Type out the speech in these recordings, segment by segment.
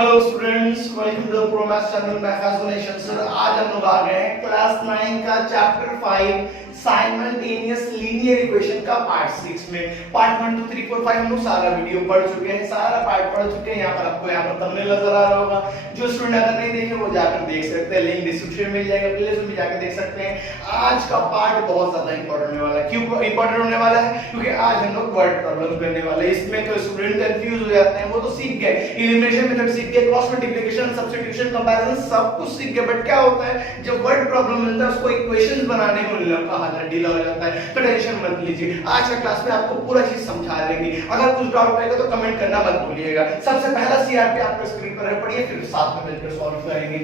Hello students, welcome to the Promath channel. मैं Faisal nation sir. आज हम लोग आ गए हैं क्लास 9 का चैप्टर 5 साइमल्टेनियस लीनियर इक्वेशन का पार्ट 6 में। पार्ट 1 2 3 4 5 हम लोग सारा वीडियो पढ़ चुके हैं, सारा पार्ट पढ़ चुके हैं। यहाँ पर आपको यहाँ पर थंबनेल नजर आ रहा होगा। जो स्टूडेंट अगर नहीं देखे वो जाकर देख सकते हैं, लिंक डिस्क्रिप्शन में मिल जाएगा, प्लेलिस्ट में जाकर देख सकते हैं। आज का पार्ट बहुत ज्यादा इंपॉर्टेंट होने वाला है। क्यों इंपॉर्टेंट होने वाला है? क्योंकि आज हम लोग वर्ड प्रॉब्लम करने वाले हैं। इसमें तो स्टूडेंट कंफ्यूज हो जाते हैं, वो तो सीख गए, एलिमिनेशन मेथड सीख गए, क्रॉस मल्टीप्लिकेशन, सब्स्टिट्यूशन, कंपैरिजन सब कुछ सीख गए। बट क्या होता है, जब वर्ड प्रॉब्लम मिलता है उसको इक्वेशंस बनाने में कहा ढीला हो जाता है। तो टेंशन मत लीजिए, आज का क्लास में आपको पूरा चीज समझा देंगे। अगर कुछ डाउट रहेगा तो कमेंट करना मत भूलिएगा। सबसे पहला सीआरपी आपको स्क्रीन पर है, पढ़िए, फिर साथ में मिलकर सॉल्व करेंगे।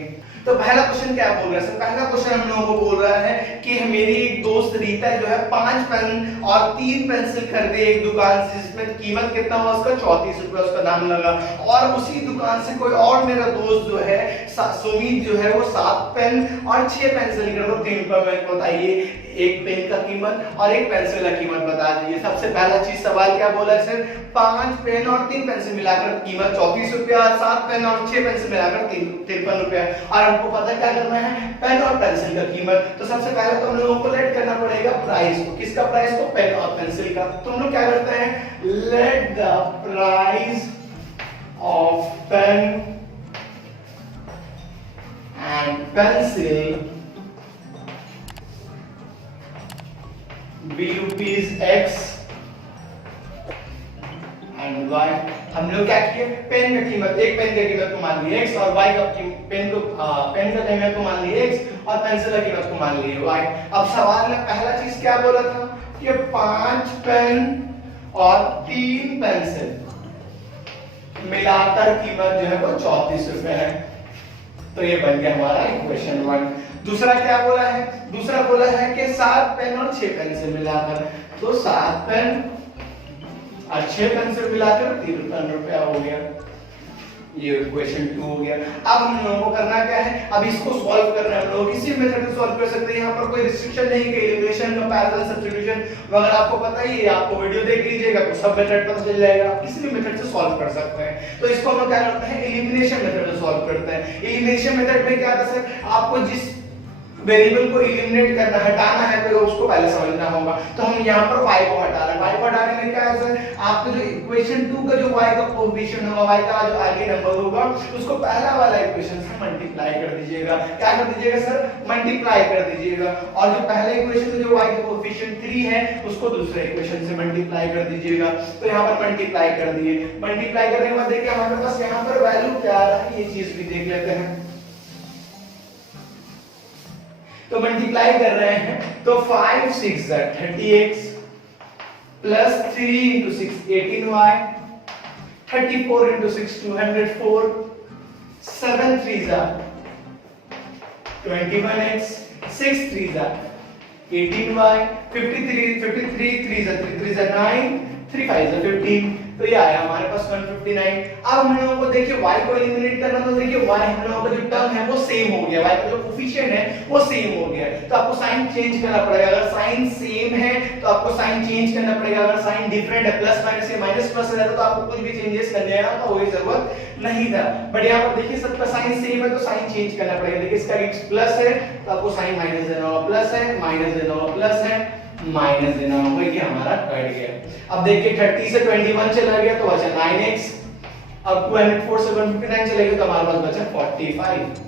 तो पहला क्वेश्चन क्या बोल रहा है सर? पहला क्वेश्चन हम लोगों को बोल रहा है कि मेरी एक दोस्त रीता जो है 5 पेन और 3 पेंसिल खरीदे एक दुकान से, जिसमें कीमत कितना हुआ उसका 34 रुपए उसका दाम लगा। और उसी दुकान से कोई और मेरा दोस्त जो है सुमित जो है वो 7 पेन और 6 पेंसिल खरीदा। 3 रुपए में बताइए एक पेन का कीमत और एक पेंसिल का कीमत बता दीजिए। सबसे पहला चीज सवाल क्या बोला है सर? 5 पेन और 3 पेंसिल मिलाकर कीमत 34 रुपया, 7 पेन और 6 पेंसिल मिलाकर 53 रुपया। और हमको पता क्या करना है? पेन और पेंसिल का कीमत। तो सबसे पहले तो हम लोगों को लेट करना पड़ेगा प्राइस को। किसका प्राइस को? पेन और पेंसिल का। तो हम लोग क्या करते हैं? Let the price of pen and pencil be rupees x and y. हम लोग क्या किए? पेन का कीमत, एक पेन की कीमत को मान लिए x और y का पेन का कीमत को मान लिए x और पेंसिल का कीमत को मान लिए y। अब सवाल में पहला चीज क्या बोला था कि 5 पेन और 3 पेंसिल मिलाकर कीमत जो है वो 34 रुपए है। तो ये बन गया हमारा इक्वेशन 1। दूसरा क्या बोला है? दूसरा बोला है कि 7 पेन और 6 पेंसिल मिलाकर, तो 7 पेन और 6 पेंसिल मिलाकर 53 रुपया हो गया। ये इक्वेशन 2 हो गया। अब हम लोगों को करना क्या है? अब इसको सॉल्व करना है। हम लोग किसी भी मेथड से सॉल्व कर सकते हैं, यहाँ पर कोई रिस्ट्रिक्शन नहीं कि एलिमिनेशन, कंपैरिजन, सब्स्टिट्यूशन वगैरह आपको पता ही है। आपको वीडियो देख लीजिएगा तो सब मेथड पता चल जाएगा, आप किसी भी मेथड से सॉल्व कर सकते हैं। तो इसको हम लोग क्या करते हैं? एलिमिनेशन मेथड से सॉल्व करते हैं। एलिमिनेशन मेथड में क्या था सर? आपको जिस वेरिएबल को एलिमिनेट करना, हटाना है, तो उसको पहले समझना होगा। तो हम यहाँ पर y को हटा रहे हैं। y को हटाने में क्या है सर? आपको जो इक्वेशन 2 का जो y का कोएफिशिएंट होगा, y का जो आगे नंबर होगा, उसको पहला वाला इक्वेशन से मल्टीप्लाई कर दीजिएगा। क्या कर दीजिएगा सर? मल्टीप्लाई कर दीजिएगा। और जो पहले इक्वेशन में जो y का कोएफिशिएंट 3 है, उसको दूसरे इक्वेशन से मल्टीप्लाई कर दीजिएगा। तो यहाँ पर मल्टीप्लाई कर दिए। मल्टीप्लाई करने के बाद देखिए हमारे पास यहाँ पर वैल्यू क्या आ रहा है, ये चीज भी देख लेते हैं। तो मल्टीप्लाई कर रहे हैं, तो 5 6 30x plus 3 into 6 18y, 34 into 6 204, 7 3s 21x, 6 3s 18y, 53 3s 9, 3 5s 15। तो ये आया हमारे पास 159। अब हम लोगों को देखिए y को एलिमिनेट करना, तो देखिए y हम लोगों का जो टर्म है वो सेम हो गया, y का जो कोएफिशिएंट है वो सेम हो गया। तो आपको साइन चेंज करना पड़ेगा। अगर साइन सेम है तो आपको साइन चेंज करना पड़ेगा। अगर साइन डिफरेंट है, प्लस माइनस या माइनस प्लस है, तो आपको कुछ भी चेंजेस करने का तो कोई जरूरत नहीं था। बट यहाँ पर देखिए सबका साइन सेम है तो साइन चेंज करना पड़ेगा। देखिए इसका x प्लस है तो आपको साइन माइनस देना होगा, प्लस है माइनस देना होगा, प्लस है माइनस देना होगा। ये हमारा कट गया। अब देखिए 30 से 21 चला गया तो बचा 9x। अब 204 से 159 चला गया तो हमारे पास बचा 45।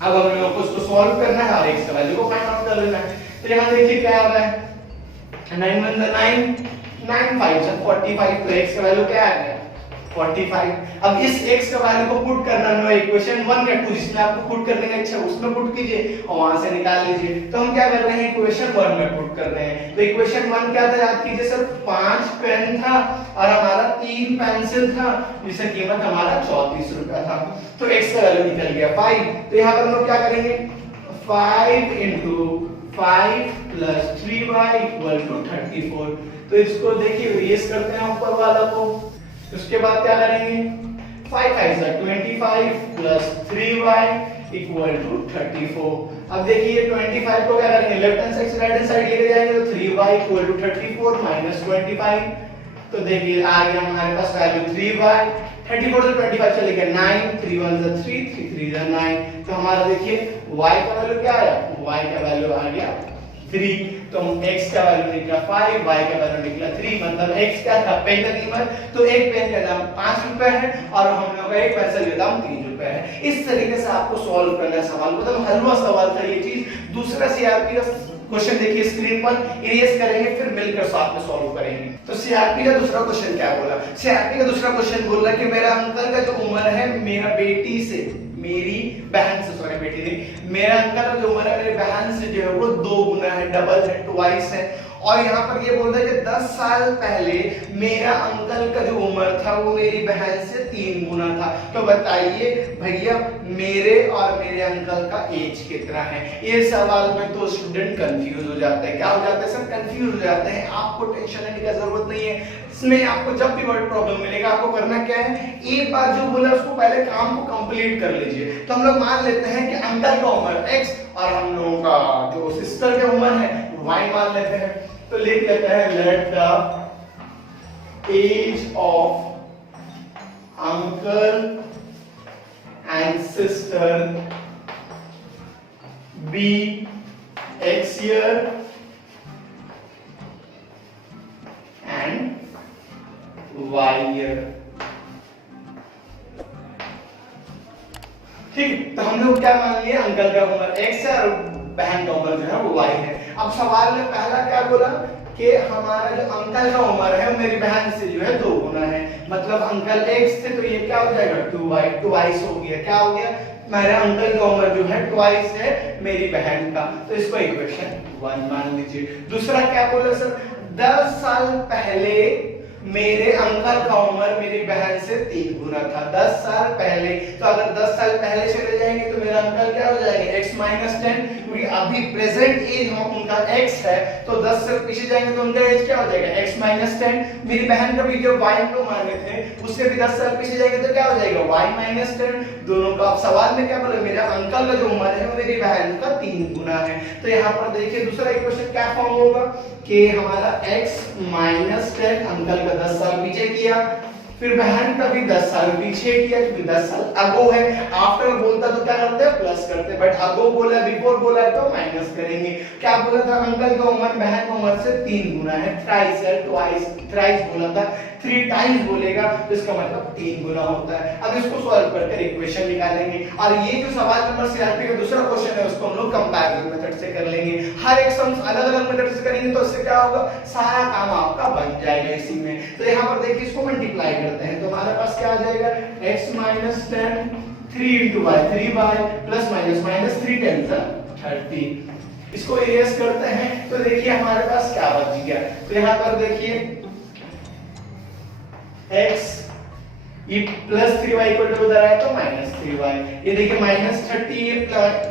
अब हम लोगों को इसको सॉल्व करना है और x का वैल्यू को फाइंड आउट कर लेना है। तो यहां देखिए क्या आ रहा है, 9 1 9 9 5 45। तो x का वैल्यू क्या आ गया? 45। अब इस x का वैल्यू को पुट करना है इक्वेशन 1 का 2 जिसमें आपको पुट करने का इच्छा उसमें पुट कीजिए और वहां से निकाल लीजिए। तो हम क्या कर रहे हैं? इक्वेशन 1 में पुट कर रहे हैं। तो इक्वेशन 1 क्या था याद कीजिए सर? 5 पेन था और हमारा 3 पेंसिल था, जिसकी कीमत हमारा 34 रुपया था। तो x का वैल्यू निकल गया 5। तो यहां पर हम लोग क्या करेंगे? 5 into 5 plus 3y equal to 34। तो इसको देखिए रेस करते हैं ऊपर वाला को। उसके बाद क्या करेंगे? 5 5 25 plus 3y equal to 34। अब देखिए 25 को क्या करेंगे? लेफ्ट हैंड साइड से राइट हैंड साइड लेके जाएंगे तो 3y equal to 34 minus 25। तो देखिए आ गया हमारे पास वैल्यू 3y 34 से 25 चले गए 9, 3 1 3, 3 3 9। तो हमारा देखिए y का वैल्यू क्या आया, y का वैल्यू आ गया 3। तो x का वैल्यू निकला 5, y का वैल्यू निकला 3। मतलब x क्या था, पेन का कीमत, तो एक पेन का दाम 5 रुपए है और हम लोग का एक पेंसिल का दाम 3 रुपए है। इस तरीके से आपको सॉल्व करना है सवाल को, एकदम हलवा सवाल था ये चीज। दूसरा सीआरपी का क्वेश्चन देखिए स्क्रीन पर, इरेज करेंगे फिर मिलकर साथ में सॉल्व करेंगे। तो सीआरपी का दूसरा क्वेश्चन क्या बोला, सीआरपी का दूसरा क्वेश्चन बोल रहा है कि मेरा अंकल का जो उम्र है मेरा बेटी से, मेरी बहन से, सॉरी बेटी नहीं, मेरा अंकल का जो उम्र है मेरी बहन से जो है वो 2 गुना है, डबल है, ट्वाइस है। और यहाँ पर ये बोल रहा है कि 10 साल पहले मेरा अंकल का जो उम्र था वो मेरी बहन से 3 गुना था। तो बताइए भैया मेरे और मेरे अंकल का एज कितना है। ये सवाल में तो स्टूडेंट कंफ्यूज हो जाते हैं। क्या हो जाते हैं सर, कंफ्यूज हो जाते हैं। आपको टेंशन लेने की जरूरत नहीं है, इसमें आपको जब भी वर्ड प्रॉब्लम मिलेगा आपको करना क्या है, एक बार जो बोला उसको पहले काम को कंप्लीट कर लीजिए। तो हम लोग मान लेते हैं कि अंकल का उम्र x और हम लोगों का जो सिस्टर का उम्र है y मान लेते हैं। तो लिख लेते हैं let the age of uncle and sister be x year and y year। ठीक, तो हम लोग क्या मान लिए, अंकल का उम्र x है और बहन का उम्र जो है वो y है। अब सवाल में पहला क्या बोला कि हमारा जो अंकल का उम्र है मेरी बहन से जो है 2 गुना है। मतलब अंकल x थे तो ये क्या हो जाएगा 2y, ट्वाइस हो गया। क्या हो गया, मेरे अंकल का उम्र जो है ट्वाइस है मेरी बहन का। तो इसको इक्वेशन 1 मान लीजिए। दूसरा क्या बोला सर, 10 साल पहले मेरे अंकल का उम्र मेरी बहन से 3 गुना था। 10 साल पहले, तो अगर 10 साल पहले चले जाएंगे तो मेरा अंकल क्या हो जाएंगे x - 10, क्योंकि अभी प्रेजेंट एज उनका x है। तो 10 साल पीछे जाएंगे तो उनका एज क्या हो जाएगा x - 10। मेरी बहन का भी जो y को माने थे उससे भी 10 साल पीछे जाएंगे तो क्या हो जाएगा y - 10 दोनों का। अब सवाल में क्या बोला, मेरा अंकल का जो उम्र है वो मेरी बहन का 3 गुना है। तो यहाँ पर देखिए दूसरा इक्वेशन क्या फॉर्म होगा कि हमारा x - 10 अंकल का 10 साल पीछे किया, फिर बहन का भी 10 साल पीछे किया क्योंकि 10 साल अगो है। आफ्टर बोलता तो क्या करते हैं प्लस करते, बट अगो बोला बिफोर बोला तो माइनस करेंगे। क्या बोला था, अंकल का उम्र बहन की उम्र से 3 गुना है, थ्राइस है, ट्वाइस, थ्राइस बोला था, 3 टाइम्स बोलेगा तो इसका मतलब 3 गुना होता है। अब इसको सॉल्व करके इक्वेशन निकालेंगे। और ये जो सवाल नंबर सीआरपी का दूसरा क्वेश्चन है उसको हम लोग कंपैरिजन मेथड से कर लेंगे। हर एक सम्स अलग-अलग मेथड से करेंगे तो इससे क्या होगा, सारा काम आपका बन जाएगा इसी में। तो यहाँ पर देखिए इसको मल्टीप्लाई करते हैं तो हमारे पास क्या आ जाएगा x - 10 3 * y 3y plus minus minus 3 10 30। इसको इरेज करते हैं तो देखिए हमारे पास क्या बच गया। तो यहाँ पर देखिए x ये प्लस 3y इक्वल टू उधर आया तो -3y। ये देखिए -30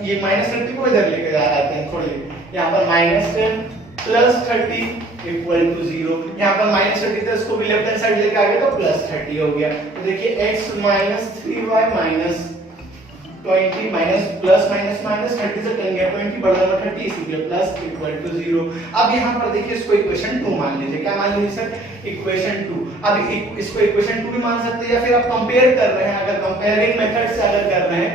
ये -30 को इधर लेके जा रहे हैं थोड़ी, यहाँ पर -10 प्लस 30 इक्वल टू 0। यहाँ पर -30 था इसको भी लेफ्ट हैंड साइड लेके आ गए तो +30 हो गया। तो देखिए x - 3y -20 minus plus minus minus 30 से 10 गया 20 बड़ा नंबर 30 इसीलिए प्लस इक्वल टू 0। अब यहाँ पर देखिए इसको इक्वेशन 2 मान लीजिए। क्या मान लीजिए सर, इक्वेशन 2। अब इसको इक्वेशन 2 भी मान सकते हैं या फिर आप कंपेयर कर रहे हैं, अगर कंपेयरिंग मेथड से अगर कर रहे हैं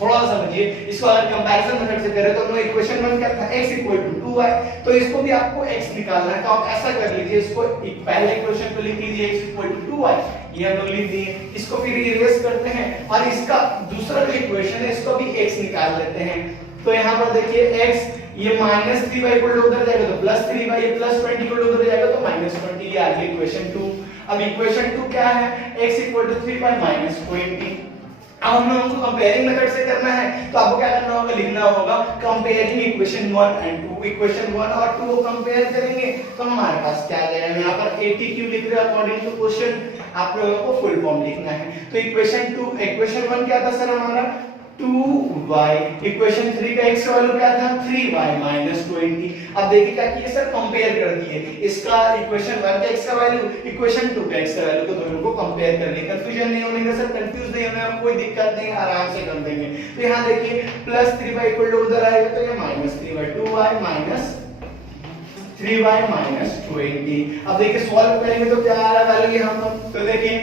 थोड़ा समझिए, इसको अगर कंपैरिजन मेथड से करें तो हम लोग इक्वेशन 1 क्या था x = 2y, तो इसको भी आपको x निकालना है। तो आप ऐसा कर लीजिए, इसको पहले इक्वेशन को लिख लीजिए x = 2y, ये हम लोग लिख दिए। इसको फिर इरेज करते हैं और इसका दूसरा जो इक्वेशन है इसको भी x निकाल लेते हैं। तो यहाँ पर देखिए x ये -3y इक्वल टू उधर जाएगा तो +3y, ये +20 इक्वल टू उधर जाएगा तो -20, ये आ गया इक्वेशन 2। अब इक्वेशन 2 क्या है, x = 3y -20। अब हम लोगों को कंपेयरिंग मेथड से करना है तो आपको क्या करना होगा, लिखना होगा कंपेयरिंग इक्वेशन 1 एंड 2। इक्वेशन 1 और 2 को कंपेयर करेंगे तो हमारे पास क्या आ जाएगा, यहाँ पर 80 क्यों लिख रहे हैं अकॉर्डिंग टू क्वेश्चन, आप लोगों को फुल फॉर्म लिखना है। तो इक्वेशन 1 क्या था सर हमारा 2y, इक्वेशन 3 का x का वैल्यू क्या था 3y -20। अब देखिए क्या किए सर, कंपेयर कर दिए इसका इक्वेशन 1 का x का वैल्यू इक्वेशन 2 का x का वैल्यू, तो दोनों को कंपेयर कर लिए। कंफ्यूजन नहीं होने का सर, कंफ्यूज नहीं होने का कोई दिक्कत नहीं, आराम से कर देंगे। तो यहाँ देखिए +3y इक्वल टू उधर आएगा तो ये -3y 2y -3y -20। अब देखिए सॉल्व करेंगे तो क्या आ रहा है वैल्यू यहाँ पर, तो देखिए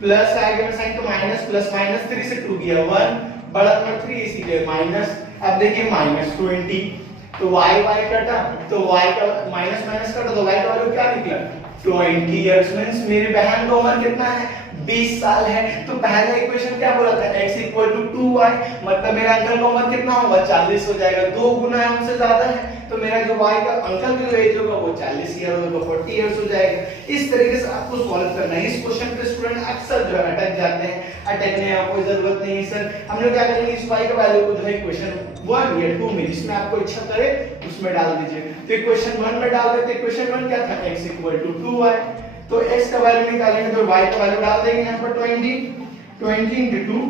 प्लस आएगा में साइन तो माइनस प्लस माइनस 3 से 2 गया 1 बड़ा नंबर 3 इसीलिए माइनस। अब देखिए माइनस 20 तो y y कटा तो y का माइनस माइनस कटा तो y का वैल्यू क्या निकला 20 इयर्स मींस मेरी बहन का उम्र कितना है 20 साल है। तो पहला इक्वेशन क्या बोला था x इक्वल टू 2y मतलब मेरा अंकल का उम्र कितना होगा 40 हो जाएगा, 2 गुना है उनसे ज्यादा है तो मेरा जो y का अंकल का जो एज होगा वो 40 ईयर होगा 40 इयर्स हो जाएगा। इस तरीके से आपको सॉल्व करना है। इस क्वेश्चन पे स्टूडेंट अक्सर जो है अटक जाते हैं, अटकने की कोई जरूरत नहीं सर। हम लोग क्या करेंगे इस y का वैल्यू को जो है इक्वेशन 1 या 2 में जिसमें आपको इच्छा करे उसमें डाल दीजिए। तो इक्वेशन 1 में डाल देते, इक्वेशन 1 क्या था x इक्वल टू 2y तो x का वैल्यू निकालेंगे तो y का वैल्यू डाल देंगे यहां पर 20 into 2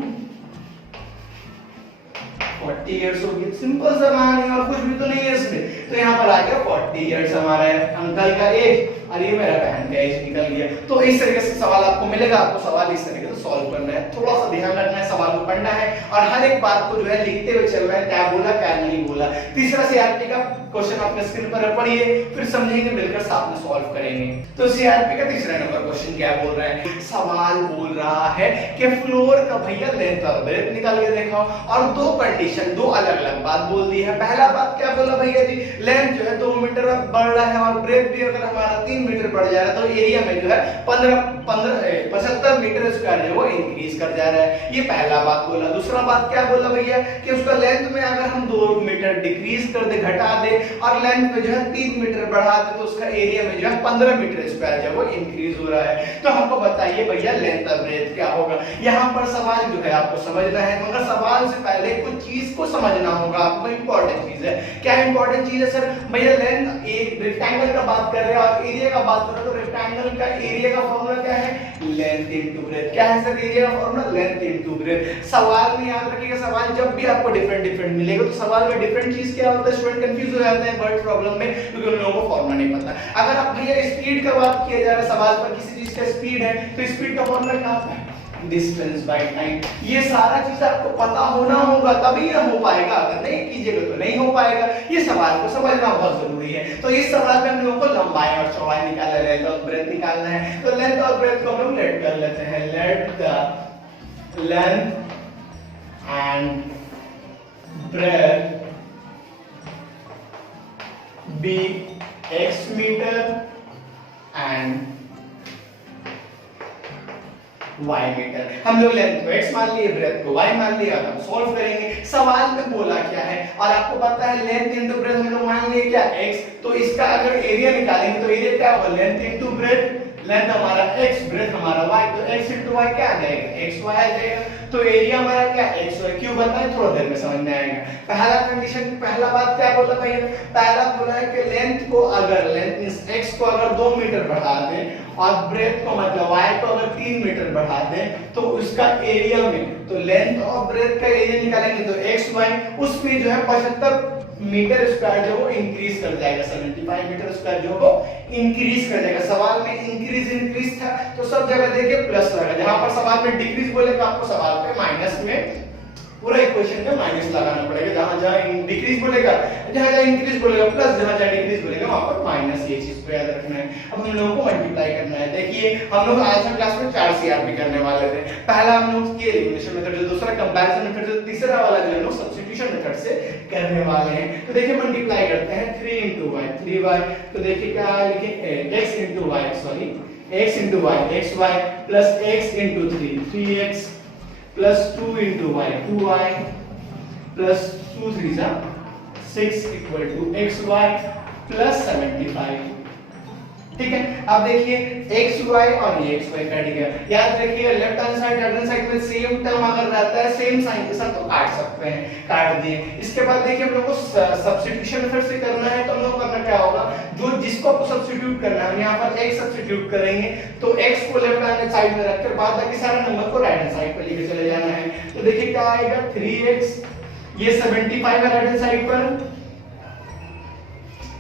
40 इयर्स हो गया। सिंपल सा कहानी और कुछ भी तो नहीं है इसमें। तो यहाँ पर आ गया 40 इयर्स हमारा अंकल का एज और ये मेरा बहन का एज निकल गया। तो इस तरीके से सवाल आपको मिलेगा, आपको सवाल इस तरीके से सॉल्व करना है। थोड़ा सा ध्यान रखना है, सवाल को पढ़ना है और हर एक बात को जो है लिखते हुए चल रहा है, क्या बोला क्या नहीं बोला। तीसरा सीआरपी का क्वेश्चन आपने स्क्रीन पर पढ़िए, फिर समझेंगे, मिलकर साथ में सॉल्व करेंगे। तो सीआरपी का तीसरा नंबर क्वेश्चन क्या बोल रहा है, सवाल बोल रहा है कि फ्लोर का भैया लेंथ और ब्रेथ निकाल के दिखाओ और दो कंडीशन, दो अलग-अलग बात बोल दी है। पहला बात क्या बोला भैया जी, लेंथ जो है 2 मीटर बढ़ रहा है और ब्रेथ भी अगर हमारा 3 मीटर बढ़ जा रहा है तो एरिया में जो है 75 मीटर स्क्वायर जो वो इंक्रीज कर जा रहा है। ये पहला बात बोला। दूसरा बात क्या बोला भैया कि उसका लेंथ में अगर हम 2 मीटर डिक्रीज कर दे, घटा दे और लेंथ में जो है 3 मीटर बढ़ा दे तो उसका एरिया में जो है 15 मीटर स्क्वायर जो वो इंक्रीज हो रहा है। तो हमको बताइए भैया लेंथ और ब्रेथ क्या होगा। यहाँ पर सवाल जो है आपको समझना है, मगर सवाल से पहले कुछ चीज को समझना होगा आपको। इंपॉर्टेंट चीज है। क्या इंपॉर्टेंट चीज है सर? भैया लेंथ एक रेक्टेंगल का बात कर रहे हैं और एरिया का बात कर रहे हैं तो रेक्टेंगल का एरिया का फॉर्मूला क्या है, लेंथ इनटू ब्रेथ। क्या है सर एरिया का फॉर्मूला, लेंथ इनटू ब्रेथ। सवाल में याद रखिएगा, सवाल जब भी आपको डिफरेंट मिलेगा तो सवाल में डिफरेंट चीज क्या होता है, स्टूडेंट कंफ्यूज हो जाते हैं वर्ड प्रॉब्लम में क्योंकि उन लोगों को फॉर्मूला नहीं पता। अगर आप भैया स्पीड का बात किया जा रहा है सवाल पर, किसी चीज का स्पीड है तो स्पीड का फॉर्मूला क्या होता है, डिस्टेंस बाय टाइम। ये सारा चीज आपको पता होना होगा तभी ना हो पाएगा, अगर नहीं कीजिएगा तो नहीं हो पाएगा। ये सवाल को समझना बहुत जरूरी है। तो इस सवाल में हम लोगों को लंबाई और चौड़ाई निकालना है, लेंथ और ब्रेथ निकालना है। तो लेंथ और ब्रेथ को हम लोग लेट कर लेते हैं। Let the length and breadth be x metre and y metre. हम लोग लेंथ को x मान लिए, ब्रेथ को y मान लिया। अब सॉल्व करेंगे। सवाल में बोला क्या है और आपको पता है लेंथ इनटू ब्रेथ हम लोग मान लिए क्या x, तो इसका अगर एरिया निकालेंगे तो एरिया क्या होगा, लेंथ इनटू ब्रेथ। लेंथ हमारा x, ब्रेथ हमारा y, तो x इनटू y क्या आ जाएगा, xy आ जाएगा। तो एरिया हमारा क्या xy, क्यों बताएं थोड़ा देर में समझ में आएगा। पहला कंडीशन, पहला बात क्या बोला भैया, पहला बोला है कि लेंथ को अगर, लेंथ मींस x को अगर 2 मीटर बढ़ा दें और ब्रेथ को मतलब y को अगर 3 मीटर बढ़ा दें तो उसका एरिया में, तो लेंथ और ब्रेथ का एरिया निकालेंगे तो xy उसमें जो है 75 मीटर स्क्वायर जो वो इंक्रीज कर जाएगा, 75 मीटर स्क्वायर जो वो इंक्रीज कर जाएगा। सवाल में इंक्रीज था तो सब जगह देखिए प्लस लगा, जहां पर सवाल में डिक्रीज बोलेगा आपको सवाल पे माइनस में पूरा इक्वेशन में माइनस लगाना पड़ेगा। जहां जहां डिक्रीज बोलेगा, जहां जहां इंक्रीज बोलेगा प्लस, जहां जहां डिक्रीज बोलेगा वहां पर माइनस। ये चीज को याद रखना है। अब हम लोगों को मल्टीप्लाई करना है। देखिए हम लोग आज की क्लास में 4 सीआरपी करने वाले थे। पहला हम लोग के एलिमिनेशन मेथड, जो दूसरा कंपैरिजन मेथड, जो तीसरा वाला जो है लोग सब्स्टिट्यूशन मेथड से करने वाले हैं। तो देखिए मल्टीप्लाई करते हैं 3 * y 3y, तो देखिए क्या लिखें x * y, sorry x * y xy plus x * 3 3x plus 2 * y 2y plus 2 3 6 equal to xy plus 75। ठीक है। अब देखिए xy और ये xy कट गया। याद रखिए left hand side right hand side में सेम टर्म अगर रहता है सेम साइन के साथ तो काट सकते हैं, काट दिए। इसके बाद देखिए हम लोग को सब्स्टिट्यूशन मेथड से करना है। तो हम लोग करना क्या होगा, जो जिसको आपको सब्स्टिट्यूट करना है, हम यहां पर x सब्स्टिट्यूट करेंगे तो x को लेफ्ट हैंड साइड में रखकर बाद बाकी सारे नंबर को राइट हैंड साइड पर लेके चले जाना है। तो देखिए क्या आएगा 3x, ये 75 है राइट हैंड साइड पर,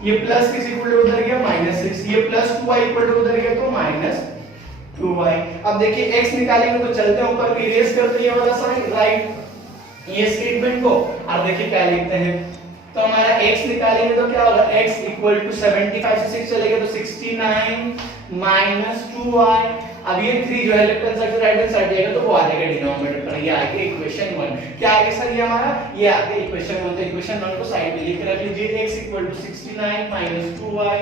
ये प्लस किस इक्वल टू उधर गया -6, ये प्लस 2y इक्वल टू उधर गया तो -2y। अब देखिए x निकालेंगे तो चलते हैं ऊपर की इरेज करते ये वाला साइन राइट ये स्टेटमेंट को। अब देखिए क्या लिखते हैं, तो हमारा x निकालेंगे तो क्या होगा, x इक्वल टू 75 से 6 चलेगा तो 69 - 2y अब ये 3 जो है लेफ्ट हैंड साइड से राइट हैंड साइड जाएगा तो वो आ जाएगा डिनोमिनेटर पर। ये आ गया इक्वेशन 1। क्या आ गया सर ये हमारा? ये आ गया इक्वेशन 1। तो इक्वेशन 1 को साइड में लिख रख लीजिए, x 69 - 2y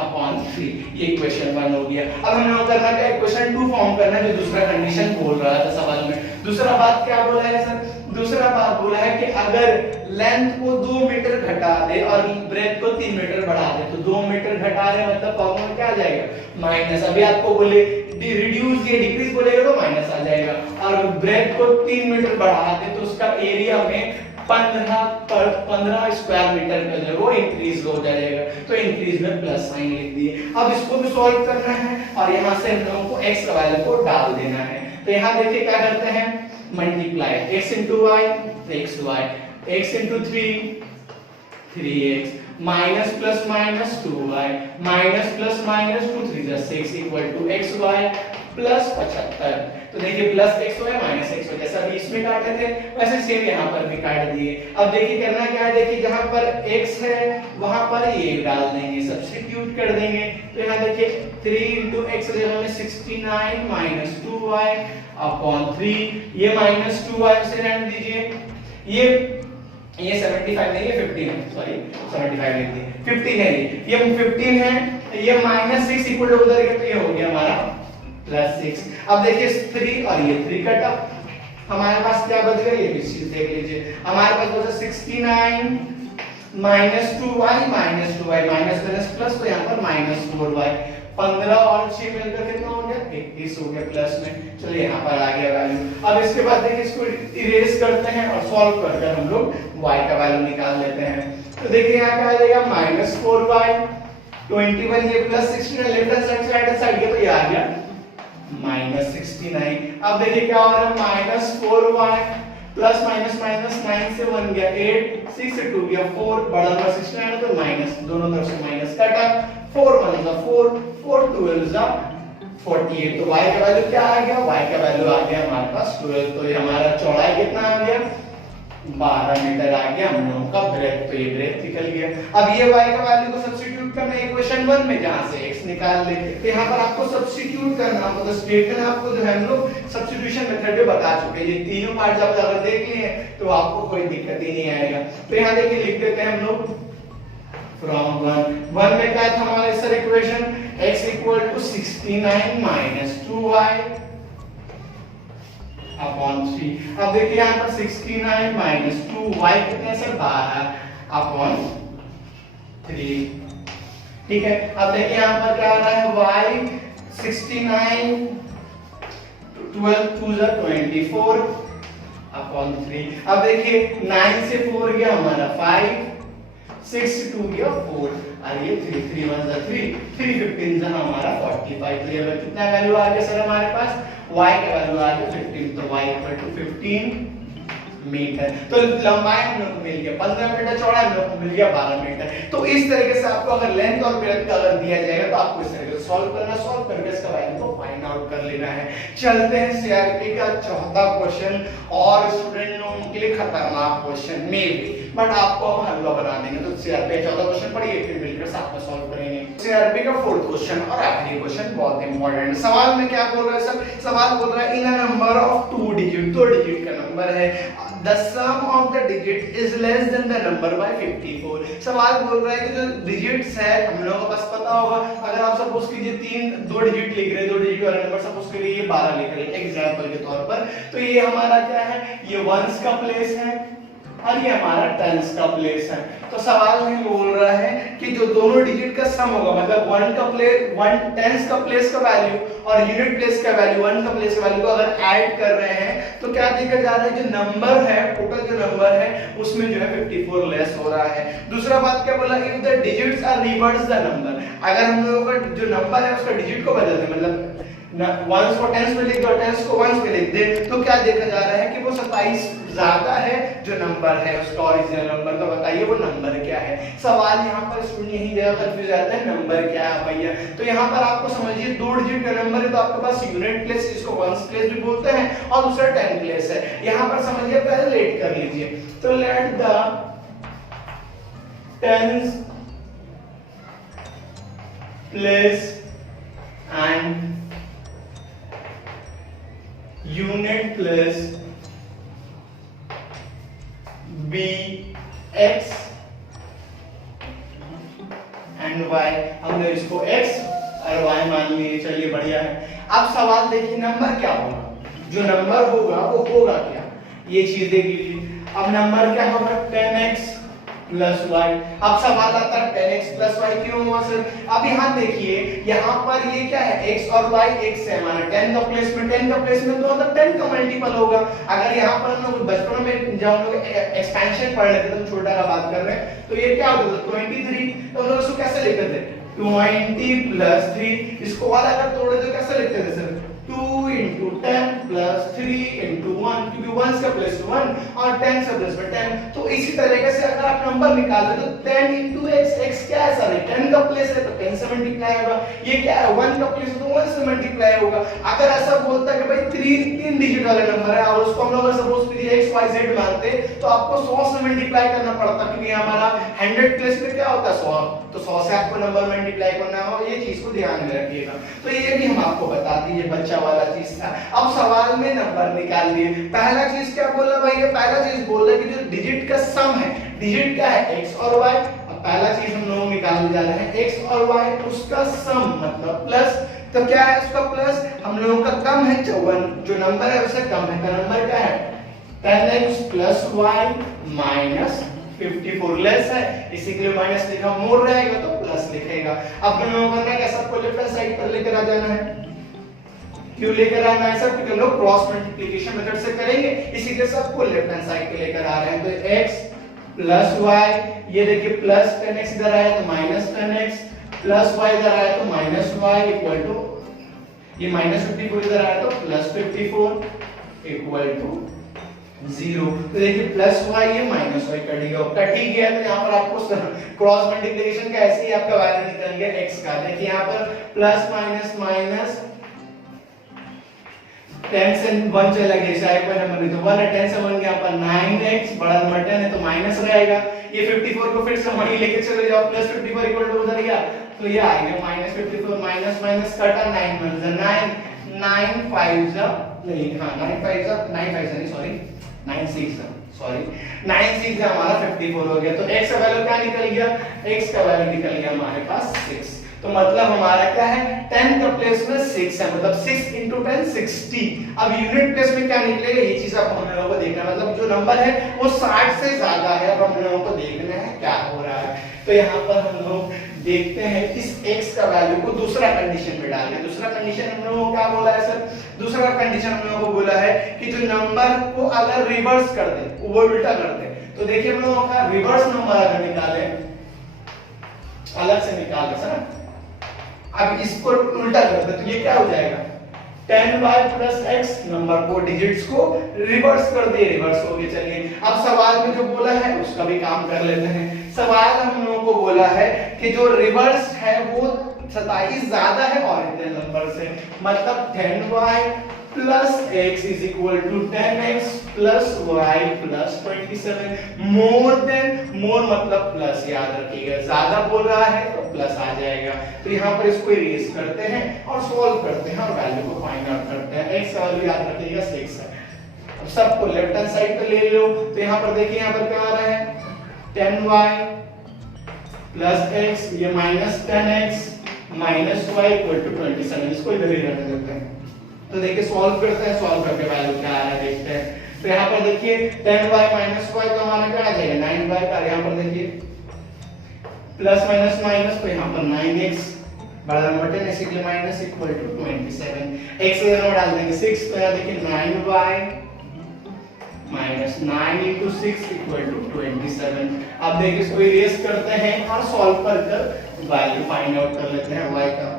अपॉन 3। ये इक्वेशन 1 हो गया। अब हमें करना क्या, इक्वेशन 2 फॉर्म करना है, जो दूसरा कंडीशन बोल रहा था सवाल में। दूसरा बात क्या बोला है सर? दूसरा बात बोला है कि अगर लेंथ को 2 मीटर घटा दे और ब्रेथ को 3 मीटर बढ़ा दे, तो 2 मीटर घटा रहे मतलब फॉर्मूला क्या आ जाएगा? माइनस। अभी आपको बोले रिड्यूस, ये डिक्रीज बोलेगा तो माइनस आ जाएगा। और ब्रेथ को 3 मीटर बढ़ा दे तो उसका एरिया में 15 स्क्वायर मीटर का जो वो इंक्रीज हो जाएगा। तो इंक्रीज में प्लस साइन लिख दिए। अब इसको भी सॉल्व करना है और यहाँ से हम लोगों को x का वैल्यू को डाल देना है। तो यहाँ देखिए क्या करते हैं, multiply x into y xy, x into 3 3x, minus plus minus 2y, minus plus minus 2 3 6 equal to xy plus 75। तो देखिए प्लस xy माइनस xy, जैसा अभी इसमें काटे थे वैसे सेम यहाँ पर भी काट दिए। अब देखिए करना क्या है, देखिए जहाँ पर x है वहां पर ये डाल देंगे, सब्स्टिट्यूट कर देंगे। तो यहाँ देखिए 3 into x जगह में 69 माइनस 2y अपॉन 3, ये माइनस 2y से रहने दीजिए। ये 75 नहीं, ये 15 है, सॉरी 75 लिख दिए, 15 है ये 15 है, ये माइनस 6 इक्वल टू उधर गया तो ये हो गया हमारा प्लस 6। अब देखिए 3 और ये 3 कट अप, हमारे पास क्या बच गया, ये भी चीज देख लीजिए। हमारे पास बचा 69 minus 2y minus 2y minus minus plus, तो यहाँ पर माइनस 4y। 15 और 6 मिलकर कितना हो गया, 21 हो गया प्लस में। चलिए यहाँ पर आ गया वैल्यू। अब इसके बाद देखिए इसको इरेज करते हैं और सॉल्व करके हम लोग y का वैल्यू निकाल लेते हैं। तो देखिए यहाँ क्या आ जाएगा, माइनस 4y 21, ये प्लस 69 लेफ्ट हैंड साइड से राइट हैंड साइड गया तो ये आ गया माइनस 69। अब देखिए क्या हो रहा है, minus 4y plus minus minus 9 से 1 गया 8, 6 से 2 गया 4, बड़ा नंबर 69 तो माइनस, दोनों तरफ से माइनस काटा, 4 1 is 4, 4 2 is 48। तो y का वैल्यू क्या आ गया, y का वैल्यू आ गया हमारे पास 12। तो ये हमारा चौड़ाई कितना आ गया, 12 मीटर आ गया हम लोगों का ब्रेथ। तो ये ब्रेथ निकल गया। अब ये y का वैल्यू को सब्स्टिट्यूट करना है इक्वेशन 1 में, जहां से x निकाल ले। तो यहाँ पर आपको सब्स्टिट्यूट करना होगा। तो स्टेटमेंट आपको जो है हम लोग सब्स्टिट्यूशन मेथड में बता चुके हैं। ये तीनों पार्ट जब अगर देख लिए तो आपको कोई दिक्कत ही नहीं आएगा। तो यहाँ देखिए लिख देते हैं हम लोग फ्रॉम 1 में क्या था हमारा sir equation, x equal to 69 minus 2y upon 3। अब देखिए यहाँ पर 69 माइनस 2y कितना सर 12 अपॉन 3। ठीक है। अब देखिए यहाँ पर क्या आ रहा है, y 69 12 2 24 अपॉन 3। अब देखिए 9 से 4 गया हमारा 5, 6 से 2 गया 4 और ये 3 3 1 3 3 15 था हमारा 45। तो ये कितना वैल्यू आ गया सर हमारे पास, y का वैल्यू आ गया 15। तो y इक्वल टू 15 मीटर। तो लंबाई हम लोग को मिल गया 15 मीटर, चौड़ाई हम लोग को मिल गया 12 मीटर। तो इस तरीके से आपको अगर लेंथ और ब्रेथ का अगर दिया जाएगा तो आपको इस तरीके से सॉल्व करना, सॉल्व करके इसका वैल्यू को फाइंड आउट कर लेना है। चलते हैं सीआरपी का चौथा क्वेश्चन, और स्टूडेंट लोगों के लिए खतरनाक क्वेश्चन में भी, बट आपको हम हलवा बना देंगे। तो सीआरपी का चौथा क्वेश्चन पढ़िए, फिर मिलकर साथ में सॉल्व करेंगे। सीआरपी का फोर्थ क्वेश्चन और आखिरी क्वेश्चन बहुत इंपॉर्टेंट। सवाल में क्या बोल रहा है सर, सवाल बोल रहा है in a number of 2 digit, 2 digit का नंबर है, the sum of the digit is less than the number by 54। सवाल बोल रहा है कि जो डिजिट्स है हम लोगों को बस पता होगा, अगर आप सपोज कीजिए 2 डिजिट लिख रहे हैं, 2 डिजिट वाला नंबर सपोज करिए ये 12 लिख रहे हैं एग्जांपल के तौर पर, तो ये हमारा क्या है, ये वंस का प्लेस है और ये हमारा टेंस का प्लेस है। तो सवाल में बोल रहा है कि जो दोनों डिजिट का सम होगा, मतलब 1 टेंस का प्लेस का वैल्यू और यूनिट प्लेस का वैल्यू, 1 का प्लेस का वैल्यू को अगर ऐड कर रहे हैं तो क्या देखा जा रहा है, जो नंबर है टोटल जो नंबर है उसमें जो है 54 लेस हो रहा है। दूसरा बात क्या बोला, if the digits are reverse the number, अगर हम लोगों का जो नंबर है उसका डिजिट को बदल दे, मतलब वंस को टेंस में लिख दो, टेंस को वंस में लिख दे, तो क्या देखा जा रहा है कि वो 27 ज्यादा है जो नंबर है उसका ओरिजिनल नंबर। तो बताइए वो नंबर क्या है। सवाल यहाँ पर स्टूडेंट यही जगह कंफ्यूज रहता है, नंबर क्या है भैया। तो यहाँ पर आपको समझिए 2 डिजिट का नंबर है तो आपके पास यूनिट प्लेस, जिसको वंस प्लेस भी बोलते हैं, और दूसरा 10 प्लेस है। यहाँ पर समझिए पहले लेट कर लीजिए, तो let the tens place and unit place be x and y, हमने इसको x और y मान लिए, चलिए बढ़िया है। अब सवाल देखिए नंबर क्या होगा, जो नंबर होगा वो होगा क्या, ये चीज देख लीजिए। अब नंबर क्या होगा 10x प्लस वाई। अब सवाल आता है 10x प्लस वाई क्यों हुआ सर? अब यहाँ देखिए, यहाँ पर ये क्या है x और y x है, माना 10 का प्लेस में 10 का प्लेस में तो मतलब 10 का मल्टीपल होगा। अगर यहाँ पर हम लोग बचपन में जब हम लोग एक्सपेंशन पढ़ लेते थे, छोटा का बात कर रहे हैं, तो ये क्या होता था 23, तो हम लोग इसको कैसे लिखते थे 20 प्लस 3, इसको वाला अगर तोड़े तो कैसे लिखते थे सर 2 into 10 plus 3 into 1, क्योंकि 1 का प्लस 1 और 10 का प्लस 10। तो इसी तरीके से अगर आप नंबर निकाल दे तो 10 into x, x क्या है सर 10 का प्लेस है तो 10 से मल्टीप्लाई होगा, ये क्या है 1 का प्लेस है तो 1 से मल्टीप्लाई होगा। अगर ऐसा बोलता है कि भाई 3 डिजिट वाला नंबर है और उसको हम लोग सपोज कीजिए x y z मानते तो आपको 100 से मल्टीप्लाई करना पड़ता, क्योंकि हमारा 100 प्लेस में क्या होता है 100, तो 100 से आपको नंबर मल्टीप्लाई करना हो, ये चीज को ध्यान में रखिएगा। तो ये भी हम आपको बता दिए बच्चा वाला चीज था। अब सवाल में नंबर निकाल लिए, पहला चीज क्या बोला भाई, ये पहला चीज बोल रहा है कि जो डिजिट का सम है, डिजिट क्या है x और y। अब पहला चीज हम लोग निकालने जा रहे हैं x और y, उसका सम मतलब प्लस, तो क्या है उसका प्लस, हम लोगों का कम है 54, जो नंबर है उससे कम है, का नंबर क्या है 10x plus y minus 54 less है, इसी के लिए माइनस लिखा, मोर रहेगा तो प्लस लिखेगा। अब हम लोगों को क्या सबको लेफ्ट हैंड साइड पर लेकर आ जाना है, क्यों लेकर आना है सर, क्योंकि हम लोग क्रॉस मल्टीप्लिकेशन मेथड से करेंगे, इसी के सबको लेफ्ट हैंड साइड पे लेकर आ रहे हैं। तो x प्लस y, ये देखिए प्लस 10x इधर आया तो माइनस 10x, प्लस y इधर आया तो माइनस y इक्वल टू, ये माइनस 54 इधर आया तो प्लस 54 इक्वल टू 0। तो देखिए प्लस y ये माइनस y कट ही गया, तो यहाँ पर आपको क्रॉस मल्टीप्लिकेशन का ऐसे ही आपका वैल्यू निकल गया x का। देखिए यहाँ पर प्लस माइनस माइनस 10 से 1 चला गया, शायद कोई नंबर नहीं तो 1 है, 10 से 1 गया पर 9x, बड़ा नंबर 10 है तो माइनस रहेगा, ये 54 को फिर से वहीं लेके चले जाओ, प्लस 54 इक्वल टू उधर गया तो ये आएगा माइनस 54, माइनस माइनस कटा 9 1 जा 9, 9 5 जा नहीं, हां 9 5 जा 9 5 नहीं सॉरी 9 6 जा सॉरी 9 6 जा हमारा 54 हो गया। तो x का वैल्यू क्या निकल गया, x का वैल्यू निकल गया हमारे पास 6। तो मतलब हमारा क्या है 10 का प्लेस में 6 है, मतलब 6 into 10 60। अब यूनिट प्लेस में क्या निकलेगा ये चीज आप हम लोगों को देखना, मतलब जो नंबर है वो 60 से ज्यादा है, अब हम लोगों को देखना है क्या हो रहा है। तो यहाँ पर हम लोग देखते हैं इस x का वैल्यू को दूसरा कंडीशन में डाल के, दूसरा कंडीशन हम लोगों को क्या बोला है सर, दूसरा कंडीशन हम लोगों को बोला है कि जो नंबर को अगर रिवर्स कर दे, वो उल्टा कर दे, तो देखिए हम लोगों का रिवर्स नंबर अगर निकाले, अलग से निकाले सर, अब इसको उल्टा कर दे तो ये क्या हो जाएगा 10y प्लस x, नंबर को डिजिट्स को रिवर्स कर दे, रिवर्स हो गया। चलिए अब सवाल में जो बोला है उसका भी काम कर लेते हैं। सवाल हम लोगों को बोला है कि जो रिवर्स है वो 27 ज्यादा है ओरिजिनल नंबर से, मतलब 10y plus x is equal to 10x plus y plus 27, more than, more मतलब प्लस, याद रखिएगा ज्यादा बोल रहा है तो प्लस आ जाएगा। तो यहाँ पर इसको इरेज करते हैं और सॉल्व करते हैं और वैल्यू को फाइंड आउट करते हैं। x का वैल्यू याद रखिएगा 6 है। अब सबको लेफ्ट हैंड साइड पे ले लो, तो यहाँ पर देखिए यहाँ पर क्या आ रहा है 10y प्लस x, ये minus 10x minus y equal to 27, इसको इधर ही रहने देते हैं। तो देखिए सॉल्व करते हैं, सॉल्व करके वैल्यू क्या आ रहा है देखते हैं। तो यहाँ पर देखिए 10y माइनस y तो हमारा क्या आ जाएगा 9y का, यहाँ पर देखिए प्लस माइनस माइनस, तो यहाँ पर 9x बड़ा नंबर 10 इसीलिए माइनस इक्वल टू 27, x इधर में डाल देंगे 6, तो यहाँ देखिए 9y minus 9 into 6 equal to 27। अब देखिए इसको इरेज करते हैं और सॉल्व कर वैल्यू फाइंड आउट कर लेते हैं y का।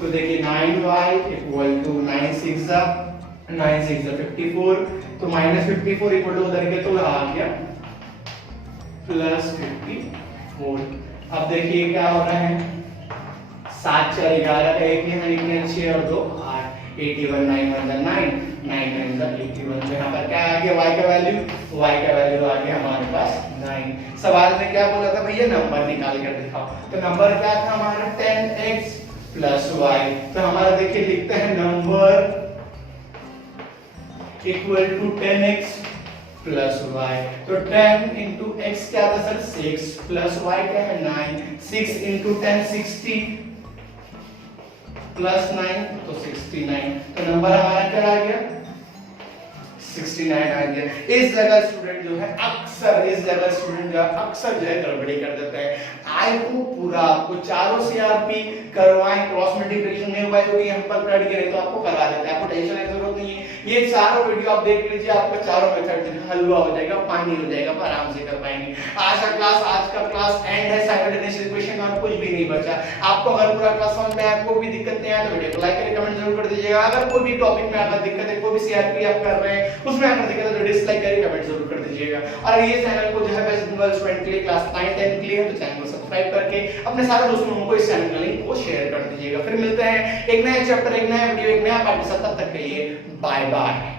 तो देखिए 9y इक्वल टू 9 6 जा 54, तो माइनस 54 इक्वल टू उधर के तो आ गया प्लस 54। अब देखिए क्या हो रहा है 7 4 11 का एक यहाँ निकले 6 और 2 8, 81 9 1 9 9 9 81। तो यहाँ पर क्या आ गया y का वैल्यू आ गया हमारे पास 9। सवाल में क्या बोला था भैया नंबर निकाल कर दिखाओ, तो नंबर क्या था हमारा 10x प्लस y। तो हमारा देखिए लिखते हैं number equal to 10x plus y। तो 10 इंटू एक्स क्या था सर 6 प्लस y क्या है 9। 6 इंटू 10 60 प्लस 9 तो 69। तो नंबर हमारा क्या आ गया 69 आ गया। इस जगह स्टूडेंट जो है अक्सर जो है गड़बड़ी कर देता है। आई को पूरा आपको चारों सीआरपी करवाएं, क्रॉस मल्टीप्लिकेशन नहीं हुआ क्योंकि हम पर पढ़ गए तो आपको करा देते हैं, आपको टेंशन की जरूरत नहीं है। ये चारों वीडियो आप देख लीजिए, आपका चारों मेथड जो है हलवा हो जाएगा, पानी हो जाएगा, आप आराम से कर पाएंगे। आज का क्लास एंड है, साइमल्टेनियस इक्वेशन और कुछ भी नहीं बचा। आपको अगर पूरा क्लास समझ में आया, कोई भी दिक्कत नहीं आया तो वीडियो को लाइक करें, कमेंट जरूर कर दीजिएगा। अगर कोई भी टॉपिक में अगर दिक्कत है, कोई भी सीआरपी आप कर रहे हैं उसमें अगर दिक्कत है तो डिसलाइक करिए, कमेंट जरूर कर दीजिएगा। और ये चैनल को जो है बेस्ट सिंगल स्टूडेंट के लिए क्लास 9 10 के लिए है तो चैनल को सब्सक्राइब करके अपने सारे दोस्तों को इस चैनल का लिंक को शेयर कर दीजिएगा। फिर मिलते हैं एक नए चैप्टर, एक नया वीडियो, एक नया पार्ट के साथ। तब तक के लिए बाय बाय।